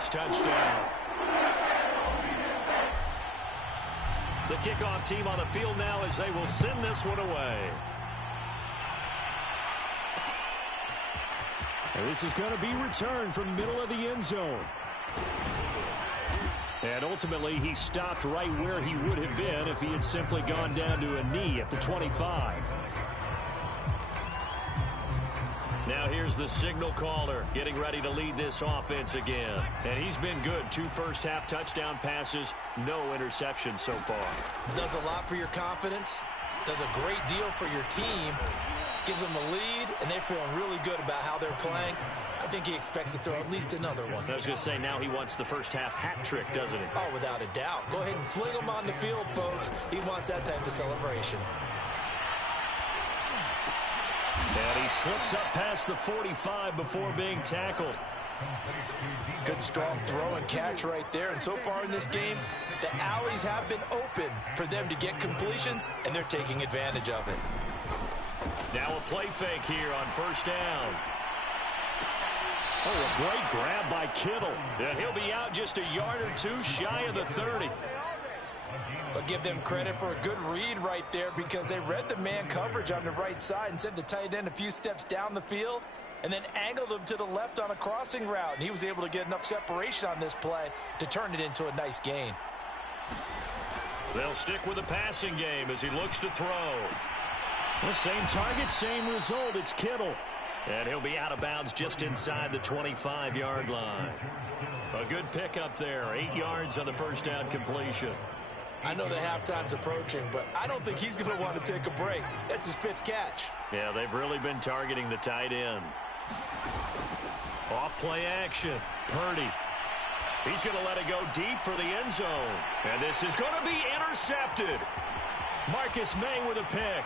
Giants touchdown. The kickoff team on the field now as they will send this one away. And this is going to be returned from the middle of the end zone. And ultimately, he stopped right where he would have been if he had simply gone down to a knee at the 25. Now here's the signal caller getting ready to lead this offense again. And he's been good. 2 first-half touchdown passes, no interceptions so far. Does a lot for your confidence. Does a great deal for your team. Gives them a lead, and they're feeling really good about how they're playing. I think he expects to throw at least another one. I was going to say, now he wants the first-half hat trick, doesn't he? Oh, without a doubt. Go ahead and fling him on the field, folks. He wants that type of celebration. And he slips up past the 45 before being tackled. Good strong throw and catch right there. And so far in this game, the alleys have been open for them to get completions, and they're taking advantage of it. Now a play fake here on first down. Oh, a great grab by Kittle. And he'll be out just a yard or two shy of the 30. I'll give them credit for a good read right there because they read the man coverage on the right side and sent the tight end a few steps down the field and then angled him to the left on a crossing route. And he was able to get enough separation on this play to turn it into a nice gain. They'll stick with the passing game as he looks to throw. The same target, same result. It's Kittle. And he'll be out of bounds just inside the 25-yard line. A good pickup there. 8 yards on the first down completion. I know the halftime's approaching, but I don't think he's going to want to take a break. That's his 5th catch. Yeah, they've really been targeting the tight end. Off play action. Purdy. He's going to let it go deep for the end zone. And this is going to be intercepted. Marcus May with a pick.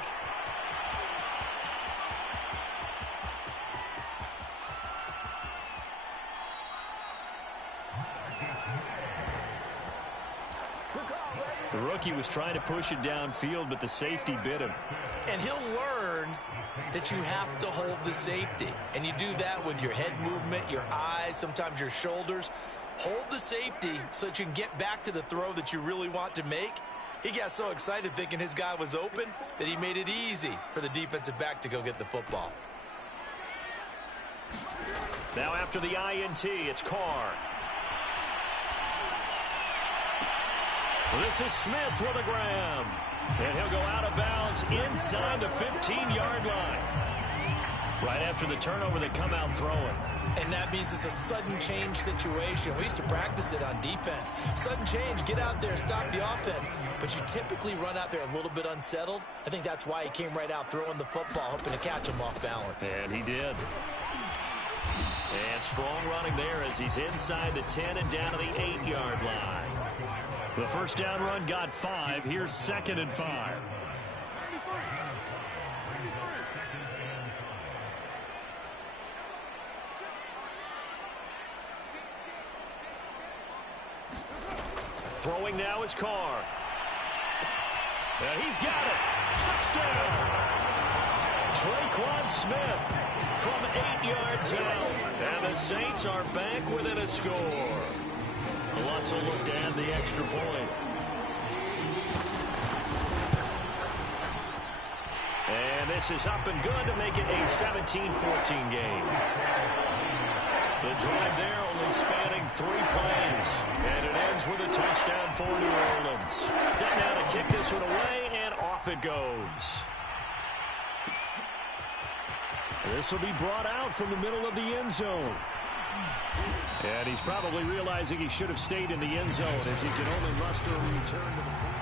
The rookie was trying to push it downfield, but the safety bit him. And he'll learn that you have to hold the safety. And you do that with your head movement, your eyes, sometimes your shoulders. Hold the safety so that you can get back to the throw that you really want to make. He got so excited thinking his guy was open that he made it easy for the defensive back to go get the football. Now after the INT, it's Carr. This is Smith with a grab. And he'll go out of bounds inside the 15-yard line. Right after the turnover, they come out throwing. And that means it's a sudden change situation. We used to practice it on defense. Sudden change, get out there, stop the offense. But you typically run out there a little bit unsettled. I think that's why he came right out throwing the football, hoping to catch him off balance. And he did. And strong running there as he's inside the 10 and down to the 8-yard line. The first down run got 5. Here's 2nd and 5. Throwing now is Carr. He's got it. Touchdown. Traquan Smith from 8 yards out. And the Saints are back within a score. Lots of look to add the extra point. And this is up and good to make it a 17-14 game. The drive there only spanning 3 plays. And it ends with a touchdown for New Orleans. Set now to kick this one away, and off it goes. This will be brought out from the middle of the end zone. And he's probably realizing he should have stayed in the end zone as he can only muster a return to the field.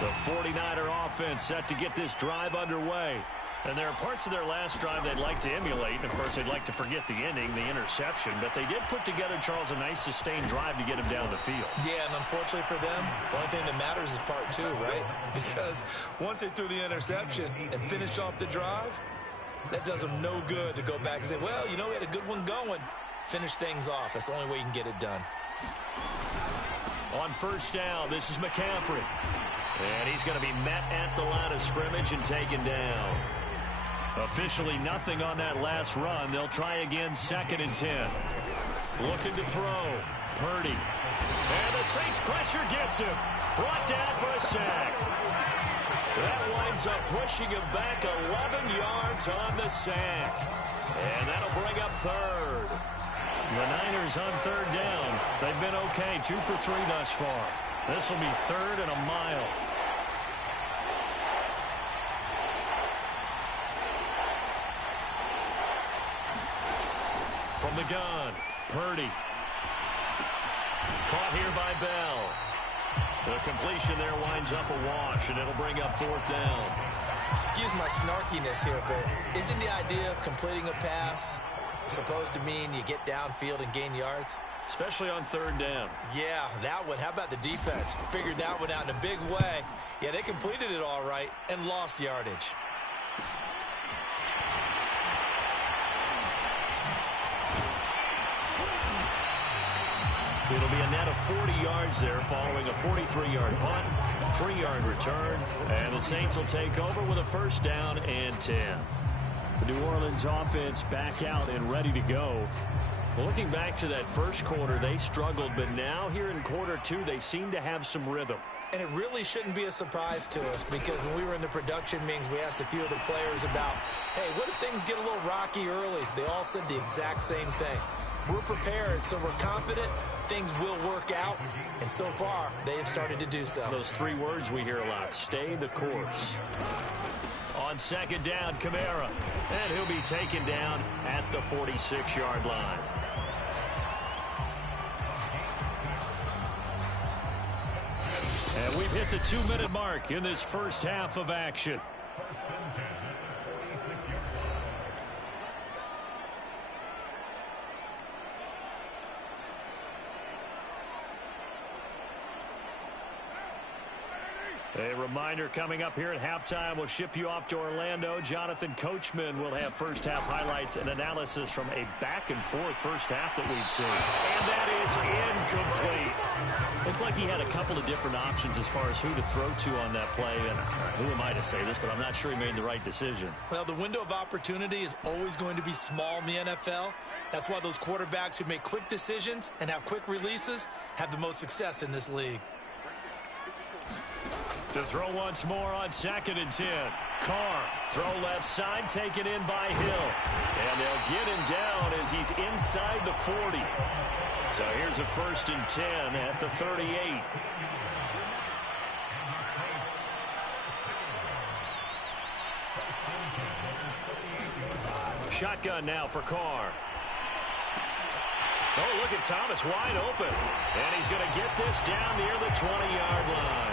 The 49er offense set to get this drive underway. And there are parts of their last drive they'd like to emulate. And, of course, they'd like to forget the ending, the interception. But they did put together, Charles, a nice sustained drive to get him down the field. Yeah, and unfortunately for them, the only thing that matters is part 2, right? Because once they threw the interception and finished off the drive, that does them no good to go back and say, well, you know, we had a good one going. Finish things off. That's the only way you can get it done. On first down, this is McCaffrey. And he's going to be met at the line of scrimmage and taken down. Officially nothing on that last run. They'll try again, 2nd and 10. Looking to throw. Purdy. And the Saints pressure gets him. Brought down for a sack. That winds up pushing him back 11 yards on the sack. And that'll bring up 3rd. The Niners on 3rd down. They've been okay, 2 for 3 thus far. This will be 3rd and a mile. From the gun, Purdy. Caught here by Bell. The completion there winds up a wash, and it'll bring up 4th down. Excuse my snarkiness here, but isn't the idea of completing a pass supposed to mean you get downfield and gain yards? Especially on 3rd down. Yeah, that one. How about the defense? Figured that one out in a big way. Yeah, they completed it all right and lost yardage. It'll be a net of 40 yards there following a 43-yard punt, 3-yard return, and the Saints will take over with a 1st down and 10. The New Orleans offense back out and ready to go. Looking back to that first quarter, they struggled, but now here in quarter 2, they seem to have some rhythm. And it really shouldn't be a surprise to us, because when we were in the production meetings, we asked a few of the players about, hey, what if things get a little rocky early? They all said the exact same thing. We're prepared, so we're confident things will work out, and so far, they have started to do so. Those 3 words we hear a lot, stay the course. On 2nd down, Kamara, and he'll be taken down at the 46-yard line. And we've hit the 2-minute mark in this first half of action. A reminder coming up here at halftime. We'll ship you off to Orlando. Jonathan Coachman will have first half highlights and analysis from a back-and-forth first half that we've seen. And that is incomplete. Looked like he had a couple of different options as far as who to throw to on that play. And who am I to say this, but I'm not sure he made the right decision. Well, the window of opportunity is always going to be small in the NFL. That's why those quarterbacks who make quick decisions and have quick releases have the most success in this league. To throw once more on 2nd and 10. Carr, throw left side, taken in by Hill. And they'll get him down as he's inside the 40. So here's a 1st and 10 at the 38. Shotgun now for Carr. Oh, look at Thomas wide open. And he's going to get this down near the 20-yard line.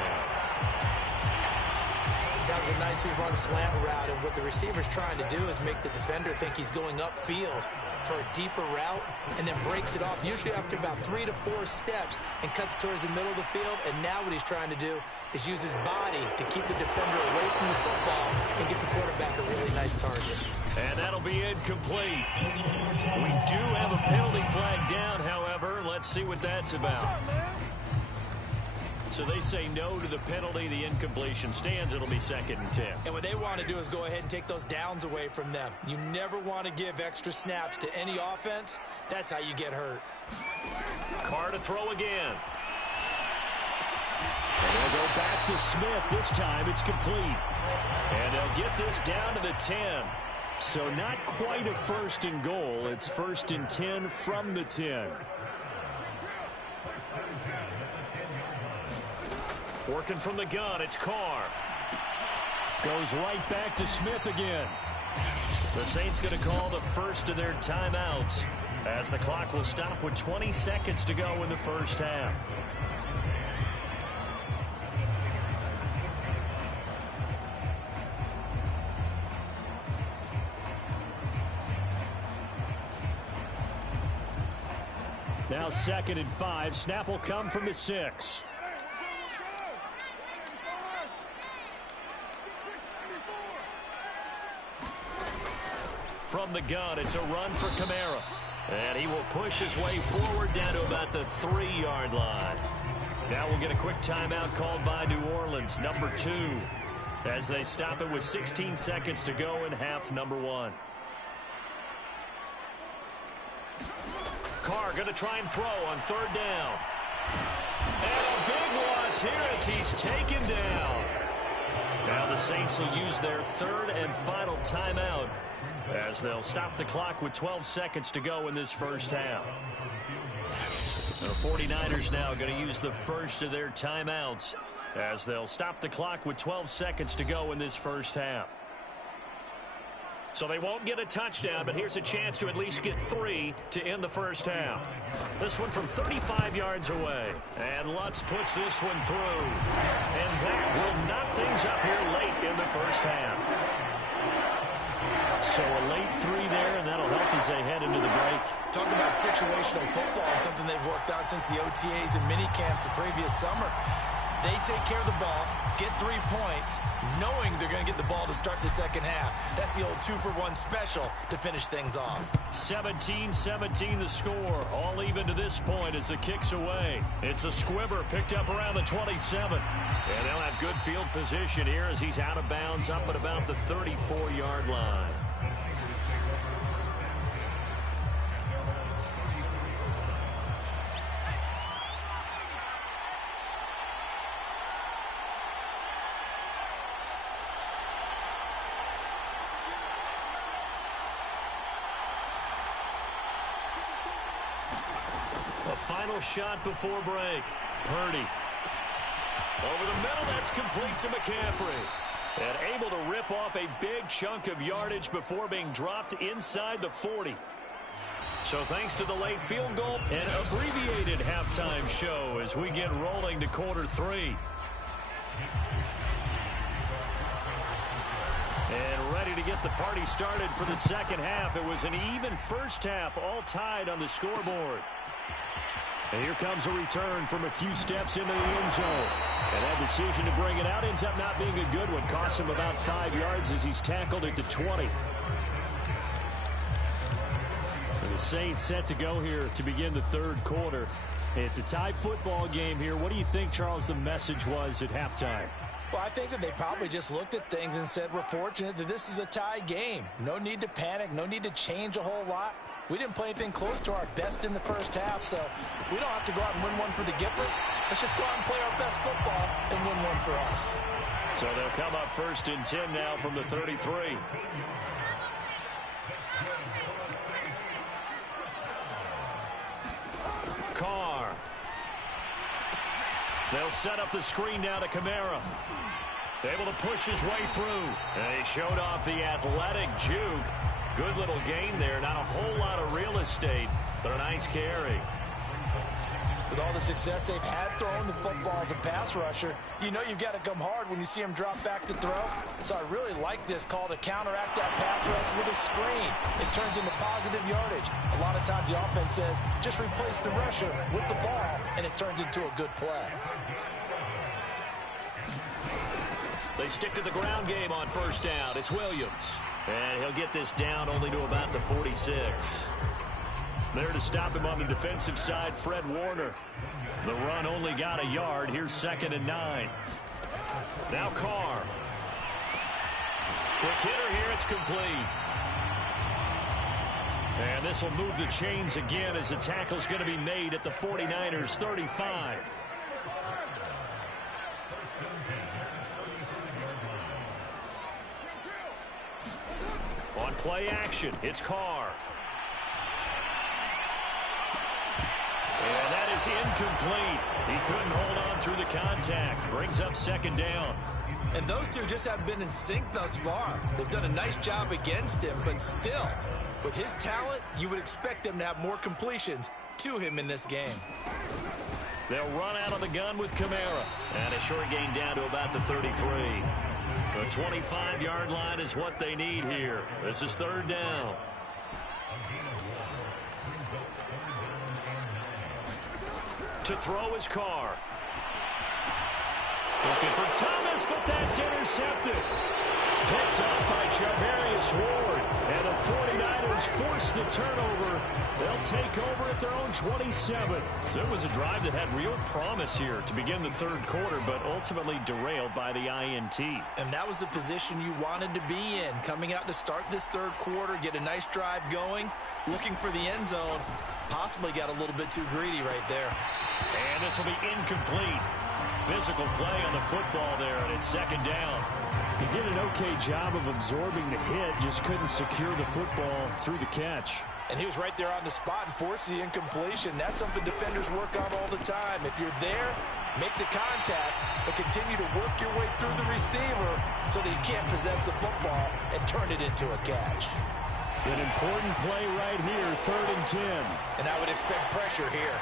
That was a nicely run slant route, and what the receiver's trying to do is make the defender think he's going upfield for a deeper route, and then breaks it off, usually after about 3 to 4 steps, and cuts towards the middle of the field. And now what he's trying to do is use his body to keep the defender away from the football and get the quarterback a really nice target. And that'll be incomplete. We do have a penalty flag down, however. Let's see what that's about. So they say no to the penalty. The incompletion stands. It'll be 2nd and 10. And what they want to do is go ahead and take those downs away from them. You never want to give extra snaps to any offense. That's how you get hurt. Carr to throw again. And they'll go back to Smith. This time it's complete. And they'll get this down to the 10. So not quite a 1st and goal. It's 1st and 10 from the 10. Working from the gun, it's Carr. Goes right back to Smith again. The Saints going to call the first of their timeouts as the clock will stop with 20 seconds to go in the first half. Now 2nd and 5. Snap will come from the 6. From the gun, it's a run for Kamara. And he will push his way forward down to about the 3-yard line. Now we'll get a quick timeout called by New Orleans, number 2. as they stop it with 16 seconds to go in half number one. Carr going to try and throw on third down. And a big loss here as he's taken down. Now the Saints will use their third and final timeout as they'll stop the clock with 12 seconds to go in this first half. The 49ers now going to use the first of their timeouts as they'll stop the clock with 12 seconds to go in this first half. So they won't get a touchdown, but here's a chance to at least get 3 to end the first half. This one from 35 yards away. And Lutz puts this one through. And that will knock things up here late in the first half. So a late 3 there, and that'll help as they head into the break. Talk about situational football and something they've worked on since the OTAs and mini camps the previous summer. They take care of the ball, get 3 points, knowing they're going to get the ball to start the second half. That's the old 2-for-1 special to finish things off. 17-17 the score. All even to this point as the kick's away. It's a squibber picked up around the 27. And they'll have good field position here as he's out of bounds up at about the 34-yard line. Final shot before break. Purdy. Over the middle, that's complete to McCaffrey. And able to rip off a big chunk of yardage before being dropped inside the 40. So thanks to the late field goal, an abbreviated halftime show as we get rolling to quarter 3. And ready to get the party started for the second half. It was an even first half, all tied on the scoreboard. And here comes a return from a few steps into the end zone. And that decision to bring it out ends up not being a good one. Costs him about 5 yards as he's tackled at the 20. And the Saints set to go here to begin the third quarter. It's a tie football game here. What do you think, Charles, the message was at halftime? Well, I think that they probably just looked at things and said, we're fortunate that this is a tie game. No need to panic. No need to change a whole lot. We didn't play anything close to our best in the first half, so we don't have to go out and win one for the Gipper. Let's just go out and play our best football and win one for us. So they'll come up 1st and 10 now from the 33. Carr. They'll set up the screen now to Kamara. Able to push his way through. And he showed off the athletic juke. Good little gain there. Not a whole lot of real estate, but a nice carry. With all the success they've had throwing the football as a pass rusher, you know you've got to come hard when you see him drop back to throw. So I really like this call to counteract that pass rush with a screen. It turns into positive yardage. A lot of times the offense says, just replace the rusher with the ball, and it turns into a good play. They stick to the ground game on first down. It's Williams. And he'll get this down only to about the 46. There to stop him on the defensive side, Fred Warner. The run only got a yard. Here's 2nd and 9. Now Carr. Quick hitter here. It's complete. And this will move the chains again as the tackle's going to be made at the 49ers 35. On play action, it's Carr. And that is incomplete. He couldn't hold on through the contact. Brings up 2nd down. And those two just haven't been in sync thus far. They've done a nice job against him, but still, with his talent, you would expect them to have more completions to him in this game. They'll run out of the gun with Kamara. And a short gain down to about the 33. The 25-yard line is what they need here. This is 3rd down. To throw his Carr. Looking for Thomas, but that's intercepted. Picked up by Charvarius Ward. And the 49ers who's forced the turnover. They'll take over at their own 27. So it was a drive that had real promise here to begin the third quarter, but ultimately derailed by the INT. And that was the position you wanted to be in. Coming out to start this third quarter, get a nice drive going, looking for the end zone. Possibly got a little bit too greedy right there. And this will be incomplete. Physical play on the football there, and it's second down. He did an okay job of absorbing the hit, just couldn't secure the football through the catch. And he was right there on the spot and forced the incompletion. That's something defenders work on all the time. If you're there, make the contact, but continue to work your way through the receiver so that you can't possess the football and turn it into a catch. An important play right here, 3rd and 10. And I would expect pressure here.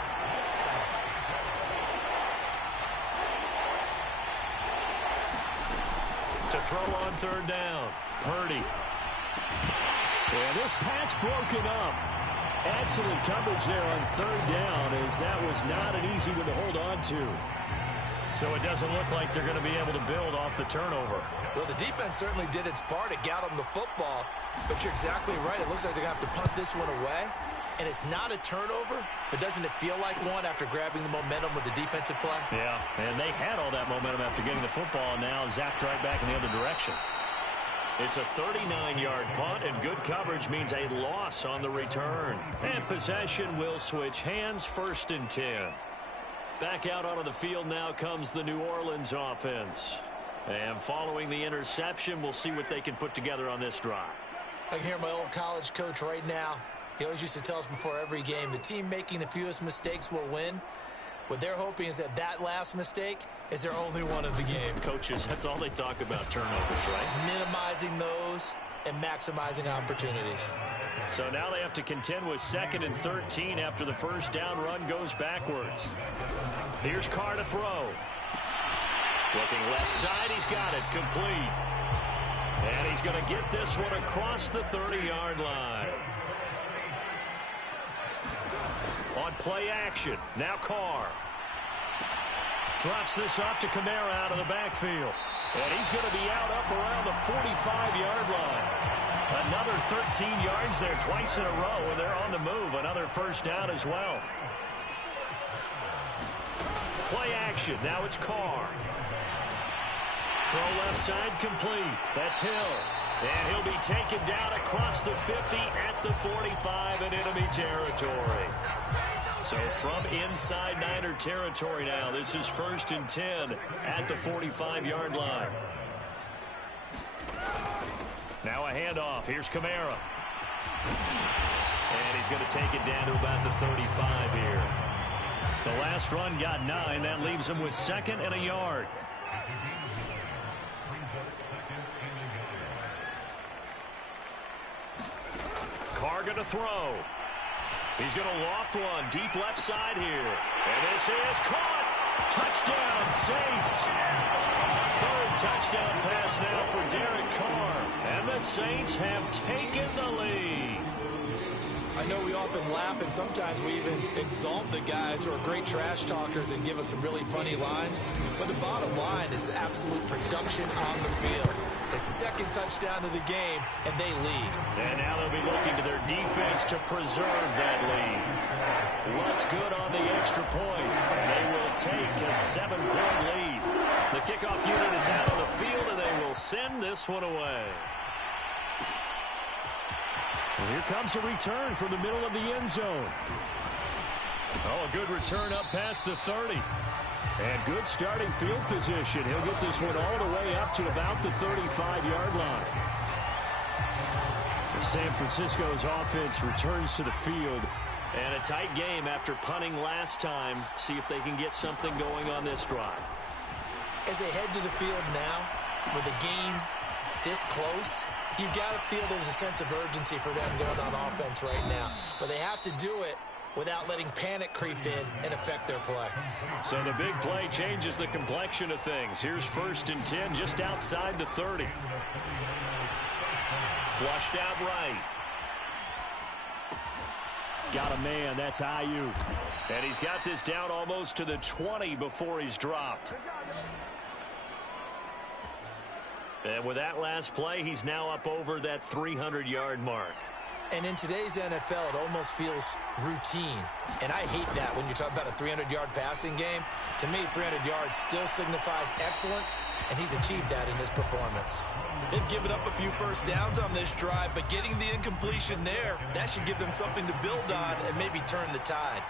To throw on 3rd down, Purdy. And this pass broken up. Excellent coverage there on 3rd down, as that was not an easy one to hold on to. So it doesn't look like they're going to be able to build off the turnover. Well, the defense certainly did its part. It got them the football. But you're exactly right. It looks like they're going to have to punt this one away. And it's not a turnover, but doesn't it feel like one after grabbing the momentum with the defensive play? Yeah, and they had all that momentum after getting the football, and now zapped right back in the other direction. It's a 39-yard punt, and good coverage means a loss on the return. And possession will switch hands, 1st and 10. Back out onto the field now comes the New Orleans offense. And following the interception, we'll see what they can put together on this drive. I can hear my old college coach right now. He always used to tell us before every game, the team making the fewest mistakes will win. What they're hoping is that that last mistake is their only one of the game. Coaches, that's all they talk about, turnovers, right? Minimizing those and maximizing opportunities. So now they have to contend with 2nd and 13 after the first down run goes backwards. Here's Carr to throw. Looking left side, he's got it, complete. And he's going to get this one across the 30-yard line. On play action, now Carr. Drops this off to Kamara out of the backfield. And he's going to be out up around the 45-yard line. Another 13 yards there twice in a row, and they're on the move. Another first down as well. Play action, now it's Carr. Throw left side complete. That's Hill. And he'll be taken down across the 50 at the 45 in enemy territory. So from inside Niner territory now, this is 1st and 10 at the 45-yard line. Now a handoff. Here's Kamara. And he's going to take it down to about the 35 here. The last run got 9. That leaves him with 2nd and a yard. Carr going to throw. He's going to loft one deep left side here. And this is caught. Touchdown, Saints. 3rd touchdown pass now for Derek Carr. And the Saints have taken the lead. I know we often laugh, and sometimes we even exalt the guys who are great trash talkers and give us some really funny lines. But the bottom line is absolute production on the field. The 2nd touchdown of the game, and they lead. And now they'll be looking to their defense to preserve that lead. What's good on the extra point? They will take a 7-point lead. The kickoff unit is out on the field, and they will send this one away. And here comes a return from the middle of the end zone. Oh, a good return up past the 30. And good starting field position. He'll get this one all the way up to about the 35-yard line. San Francisco's offense returns to the field. And a tight game after punting last time. See if they can get something going on this drive. As they head to the field now, with the game this close, you've got to feel there's a sense of urgency for them going on offense right now. But they have to do it without letting panic creep in and affect their play. So the big play changes the complexion of things. Here's 1st and 10 just outside the 30. Flushed out right. Got a man, that's Ayuk. And he's got this down almost to the 20 before he's dropped. And with that last play, he's now up over that 300-yard mark. And in today's NFL, it almost feels routine. And I hate that when you're talking about a 300-yard passing game. To me, 300 yards still signifies excellence, and he's achieved that in this performance. They've given up a few first downs on this drive, but getting the incompletion there, that should give them something to build on and maybe turn the tide.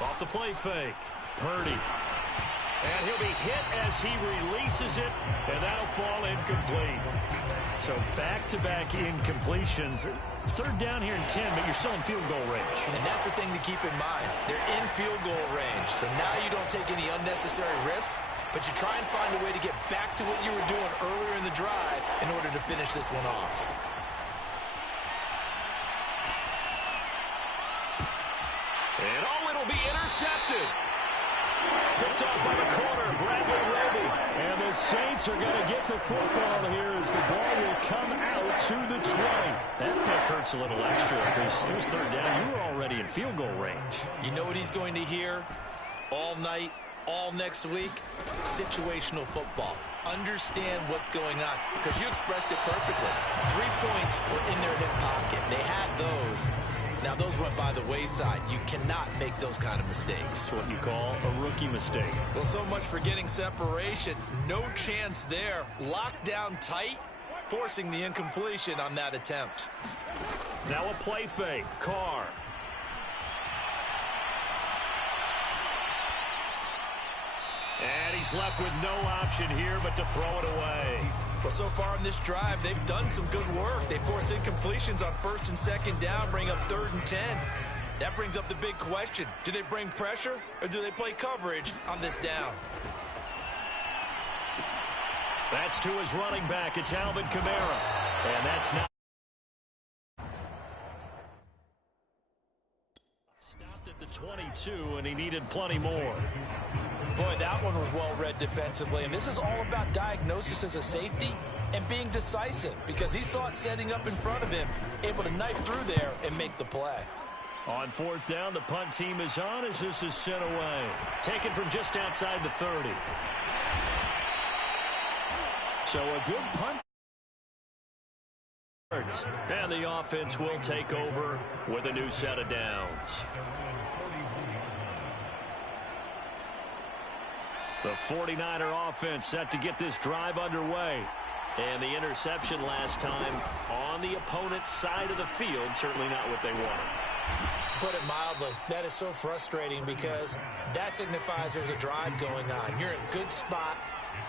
Off the play fake, Purdy. And he'll be hit as he releases it, and that'll fall incomplete. So back-to-back incompletions. Third down here in 10, but you're still in field goal range. And that's the thing to keep in mind. They're in field goal range, so now you don't take any unnecessary risks, but you try and find a way to get back to what you were doing earlier in the drive in order to finish this one off. And it'll be intercepted. Picked up by the corner, Bradley Roby. And the Saints are going to get the football here as the ball will come out to the 20. That pick hurts a little extra because it was third down. You were already in field goal range. You know what he's going to hear all night, all next week? Situational football. Understand what's going on, because you expressed it perfectly. 3 points were in their hip pocket. They had those. Now, those went by the wayside. You cannot make those kind of mistakes. That's what you call a rookie mistake. Well, so much for getting separation. No chance there. Locked down tight, forcing the incompletion on that attempt. Now a play fake. Carr. And he's left with no option here but to throw it away. Well, so far in this drive, they've done some good work. They force incompletions on first and second down, bring up 3rd and 10. That brings up the big question. Do they bring pressure or do they play coverage on this down? That's to his running back. It's Alvin Kamara. And that's not. Stopped at the 22, and he needed plenty more. Boy, that one was well read defensively, and this is all about diagnosis as a safety and being decisive, because he saw it setting up in front of him, able to knife through there and make the play. On 4th down, the punt team is on as this is sent away. Taken from just outside the 30. So a good punt. And the offense will take over with a new set of downs. The 49er offense set to get this drive underway. And the interception last time on the opponent's side of the field, certainly not what they wanted. Put it mildly, that is so frustrating because that signifies there's a drive going on. You're in a good spot,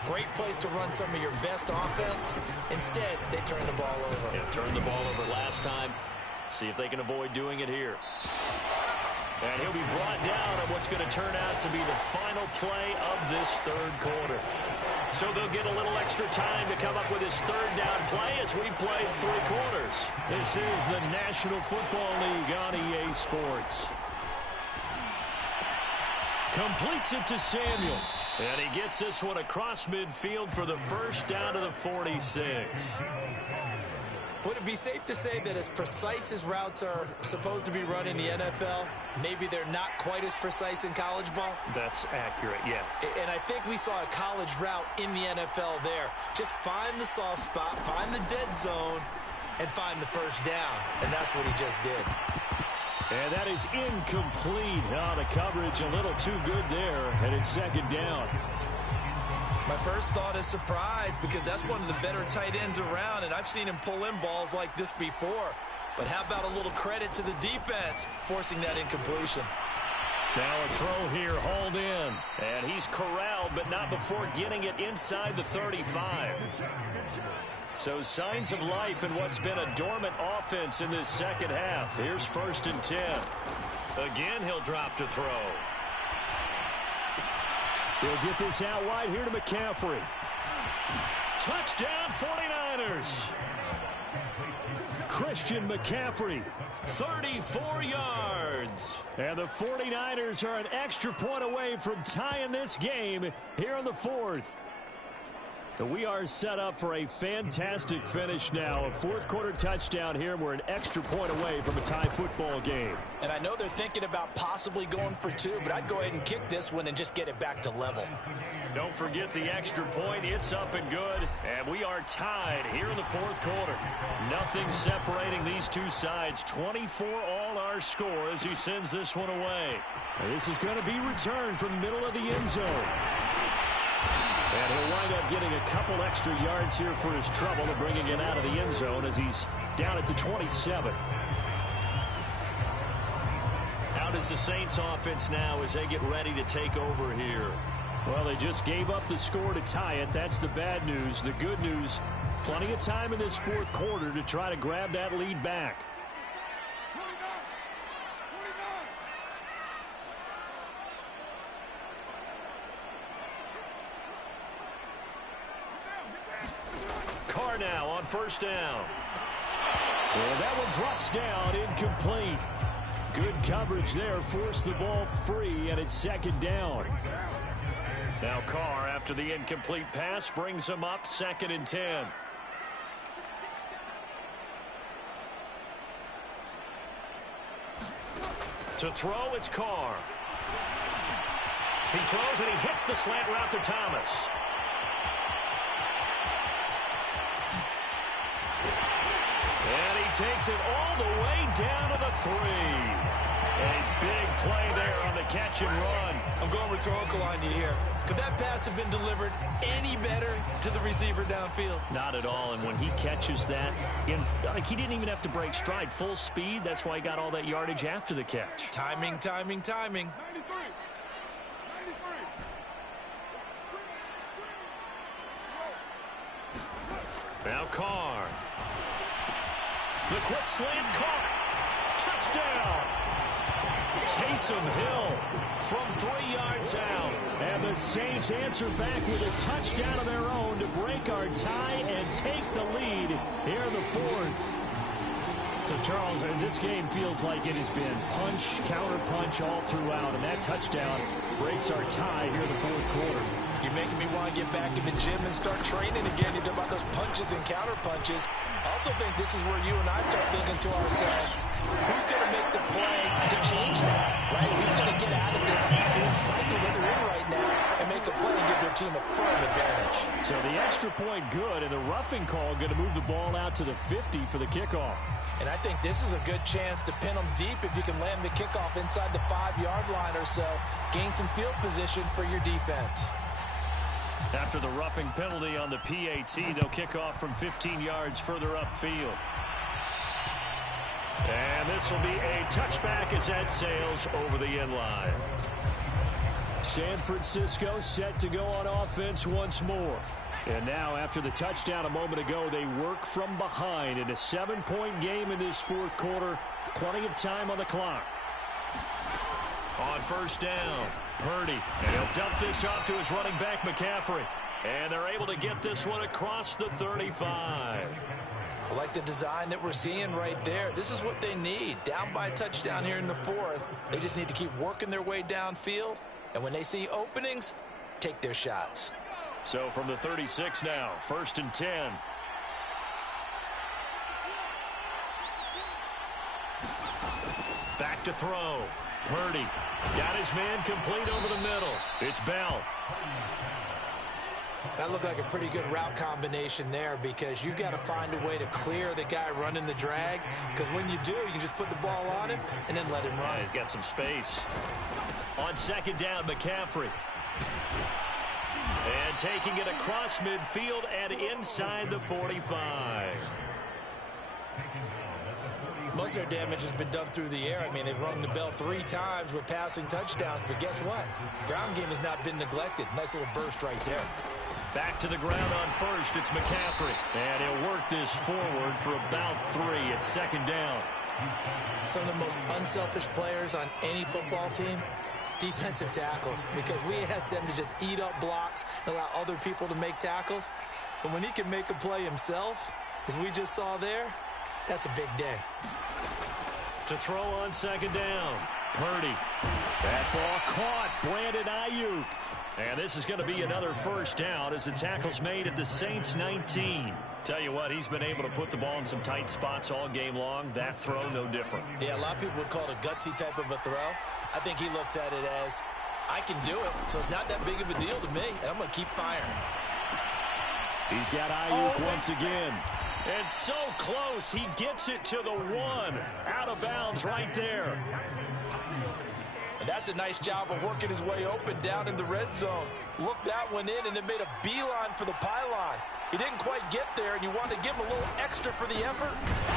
great place to run some of your best offense. Instead, they turn the ball over. Yeah, turned the ball over last time. See if they can avoid doing it here. And he'll be brought down on what's going to turn out to be the final play of this third quarter. So they'll get a little extra time to come up with his third down play as we played 3 quarters. This is the National Football League on EA Sports. Completes it to Samuel. And he gets this one across midfield for the first down to the 46. Would it be safe to say that as precise as routes are supposed to be run in the NFL, maybe they're not quite as precise in college ball? That's accurate, yeah. And I think we saw a college route in the NFL there. Just find the soft spot, find the dead zone, and find the first down. And that's what he just did. And that is incomplete. Oh, the coverage a little too good there, and it's second down. My first thought is surprise, because that's one of the better tight ends around, and I've seen him pull in balls like this before. But how about a little credit to the defense forcing that incompletion? Now a throw here, hauled in. And he's corralled, but not before getting it inside the 35. So signs of life in what's been a dormant offense in this second half. Here's 1st and 10. Again, he'll drop to throw. He'll get this out wide here to McCaffrey. Touchdown 49ers. Christian McCaffrey, 34 yards. And the 49ers are an extra point away from tying this game here in the 4th. We are set up for a fantastic finish now. A 4th quarter touchdown here. We're an extra point away from a tie football game. And I know they're thinking about possibly going for 2, but I'd go ahead and kick this one and just get it back to level. Don't forget the extra point. It's up and good. And we are tied here in the fourth quarter. Nothing separating these two sides. 24 all our score as he sends this one away. And this is going to be returned from the middle of the end zone. And he'll wind up getting a couple extra yards here for his trouble and bringing it out of the end zone as he's down at the 27. How does the Saints offense now as they get ready to take over here? Well, they just gave up the score to tie it. That's the bad news. The good news, plenty of time in this fourth quarter to try to grab that lead back. Carr now on first down. Well, that one drops down, incomplete. Good coverage there, forced the ball free, and it's second down. Now Carr, after the incomplete pass, brings him up 2nd and 10. To throw, it's Carr. He throws and he hits the slant route to Thomas. And he takes it all the way down to the 3. A big play there on the catch and run. I'm going rhetorical on you here. Could that pass have been delivered any better to the receiver downfield? Not at all. And when he catches that, he didn't even have to break stride. Full speed. That's why he got all that yardage after the catch. Timing, timing, timing. Now Carr. The quick slant caught. Touchdown. Taysom Hill from 3 yards out. And the Saints answer back with a touchdown of their own to break our tie and take the lead here in the fourth. So, Charles, this game feels like it has been punch, counter-punch all throughout, and that touchdown breaks our tie here in the fourth quarter. You're making me want to get back in the gym and start training again. You talk about those punches and counter-punches. I also think this is where you and I start thinking to ourselves, who's going to make the play to change that, right? Who's going to get out of this little cycle that they're in right now and make a play and give their team a firm advantage? So the extra point good, and the roughing call going to move the ball out to the 50 for the kickoff. And I think this is a good chance to pin them deep if you can land the kickoff inside the 5-yard line or so. Gain some field position for your defense. After the roughing penalty on the PAT, they'll kick off from 15 yards further upfield. And this will be a touchback as that sails over the end line. San Francisco set to go on offense once more. And now, after the touchdown a moment ago, they work from behind in a 7-point game in this fourth quarter. Plenty of time on the clock. On first down, Purdy. And he'll dump this off to his running back, McCaffrey. And they're able to get this one across the 35. I like the design that we're seeing right there. This is what they need. Down by a touchdown here in the fourth. They just need to keep working their way downfield. And when they see openings, take their shots. So from the 36 now, 1st and 10. Back to throw. Purdy got his man complete over the middle. It's Bell. That looked like a pretty good route combination there because you've got to find a way to clear the guy running the drag, because when you do, you can just put the ball on him and then let him run. Yeah, he's got some space. On 2nd down, McCaffrey. And taking it across midfield and inside the 45. Most of their damage has been done through the air. I mean, they've rung the bell 3 times with passing touchdowns, but guess what? Ground game has not been neglected. Nice little burst right there. Back to the ground on first. It's McCaffrey. And he'll work this forward for about 3 at 2nd down. Some of the most unselfish players on any football team, defensive tackles, because we ask them to just eat up blocks and allow other people to make tackles. But when he can make a play himself, as we just saw there, that's a big day. To throw on 2nd down, Purdy. That ball caught. Brandon Ayuk. And this is going to be another first down as the tackle's made at the Saints 19. Tell you what, he's been able to put the ball in some tight spots all game long. That throw, no different. Yeah, a lot of people would call it a gutsy type of a throw. I think he looks at it as I can do it, so it's not that big of a deal to me, and I'm going to keep firing. He's got Ayuk once again. And so close, he gets it to the 1. Out of bounds right there. And that's a nice job of working his way open down in the red zone. Looked that one in and then made a beeline for the pylon. He didn't quite get there, and you wanted to give him a little extra for the effort,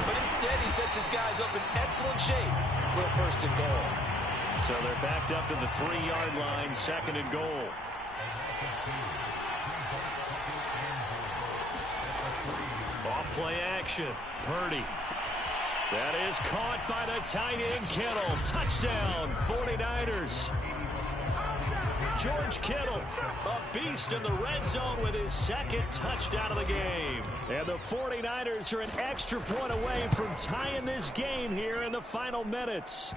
but instead he sets his guys up in excellent shape for a 1st and goal. So they're backed up to the 3-yard line, 2nd and goal. Off play action. Purdy. That is caught by the tight end Kittle. Touchdown, 49ers. George Kittle, a beast in the red zone with his 2nd touchdown of the game. And the 49ers are an extra point away from tying this game here in the final minutes.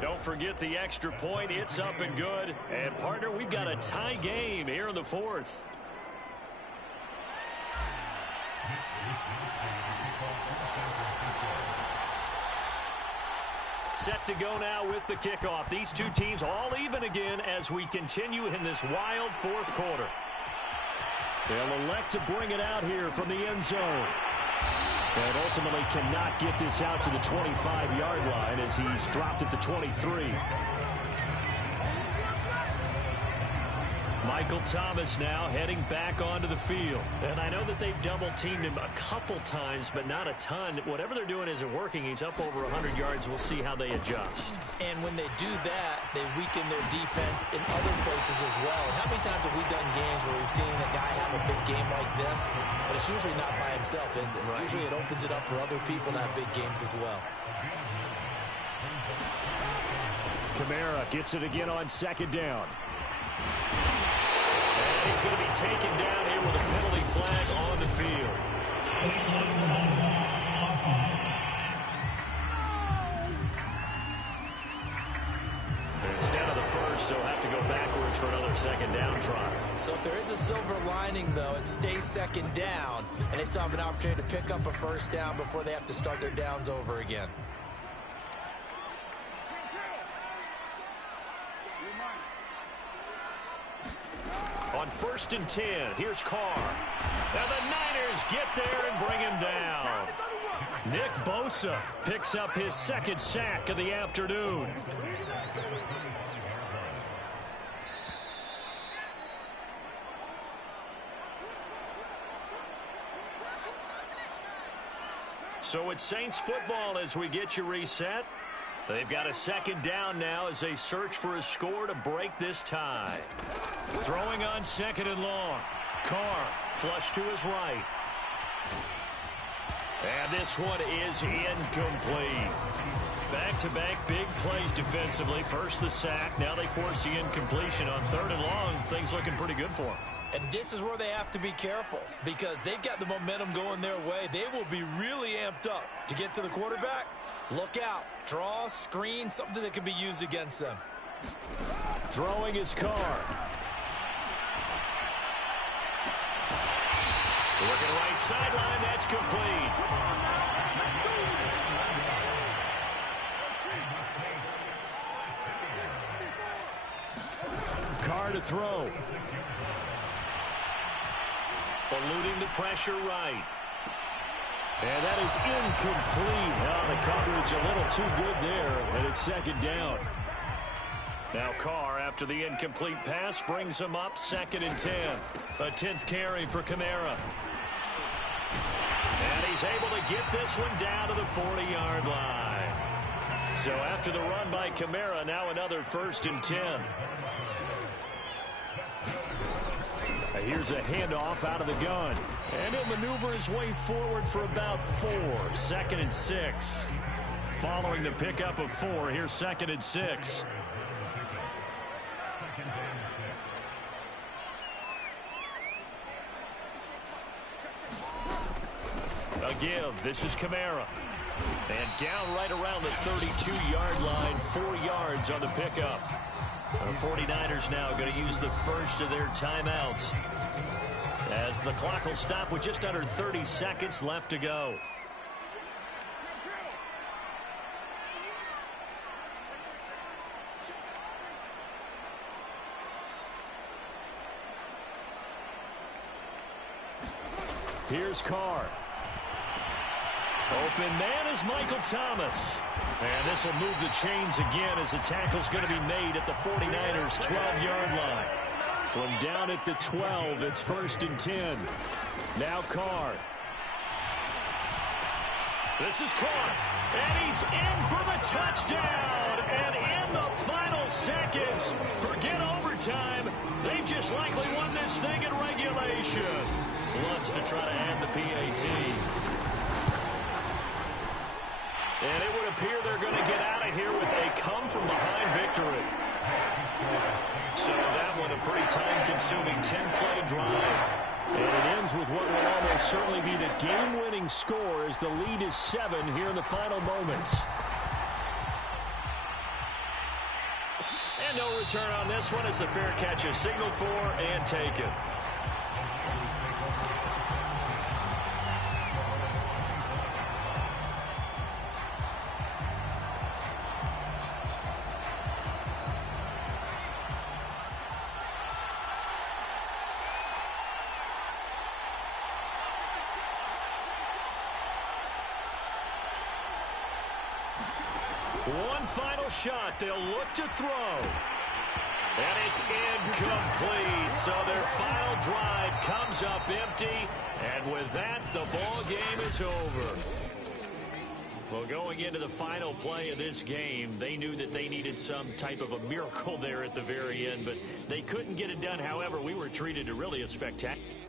Don't forget the extra point. It's up and good. And, partner, we've got a tie game here in the 4th. Set to go now with the kickoff. These two teams all even again as we continue in this wild 4th quarter. They'll elect to bring it out here from the end zone. And ultimately cannot get this out to the 25-yard line as he's dropped at the 23. Michael Thomas now heading back onto the field. And I know that they've double-teamed him a couple times, but not a ton. Whatever they're doing isn't working. He's up over 100 yards. We'll see how they adjust. And when they do that, they weaken their defense in other places as well. And how many times have we done games where we've seen a guy have a big game like this, but it's usually not by himself, is it? Right. Usually it opens it up for other people to have big games as well. Kamara gets it again on 2nd down. And he's going to be taken down here with a penalty flag on the field. Instead of the 1st, they'll have to go backwards for another 2nd down try. So if there is a silver lining, though, it stays 2nd down, and they still have an opportunity to pick up a 1st down before they have to start their downs over again. On 1st and 10, here's Carr. And the Niners get there and bring him down. Nick Bosa picks up his 2nd sack of the afternoon. So it's Saints football as we get you reset. They've got a 2nd down now as they search for a score to break this tie. Throwing on 2nd and long. Carr flush to his right. And this one is incomplete. Back-to-back big plays defensively. First the sack. Now they force the incompletion on 3rd and long. Things looking pretty good for them. And this is where they have to be careful because they've got the momentum going their way. They will be really amped up to get to the quarterback. Look out. Draw, screen, something that can be used against them. Throwing his Carr. Looking right sideline. That's complete. Carr to throw. Eluding the pressure right. And that is incomplete. Now the coverage a little too good there, and it's 2nd down. Now Carr, after the incomplete pass, brings him up 2nd and 10. A 10th carry for Kamara. And he's able to get this one down to the 40-yard line. So after the run by Kamara, now another 1st and 10. Here's a handoff out of the gun. And he'll maneuver his way forward for about 4. 2nd and 6. Following the pickup of 4, here's 2nd and 6. A give. This is Kamara. And down right around the 32-yard line. 4 yards on the pickup. The 49ers now going to use the first of their timeouts as the clock will stop with just under 30 seconds left to go. Here's Carr. Open man is Michael Thomas. And this will move the chains again as the tackle's going to be made at the 49ers' 12-yard line. From down at the 12, it's 1st and 10. Now Carr. This is Carr. And he's in for the touchdown. And in the final seconds, forget overtime. They just likely won this thing in regulation. Lutz to try to add the PAT. And it would appear they're going to get out of here with a come-from-behind victory. So that one a pretty time-consuming 10-play drive. And it ends with what will almost certainly be the game-winning score as the lead is 7 here in the final moments. And no return on this one as the fair catch is signaled for and taken. One final shot. They'll look to throw. And it's incomplete. So their final drive comes up empty. And with that, the ball game is over. Well, going into the final play of this game, they knew that they needed some type of a miracle there at the very end, but they couldn't get it done. However, we were treated to really a spectacular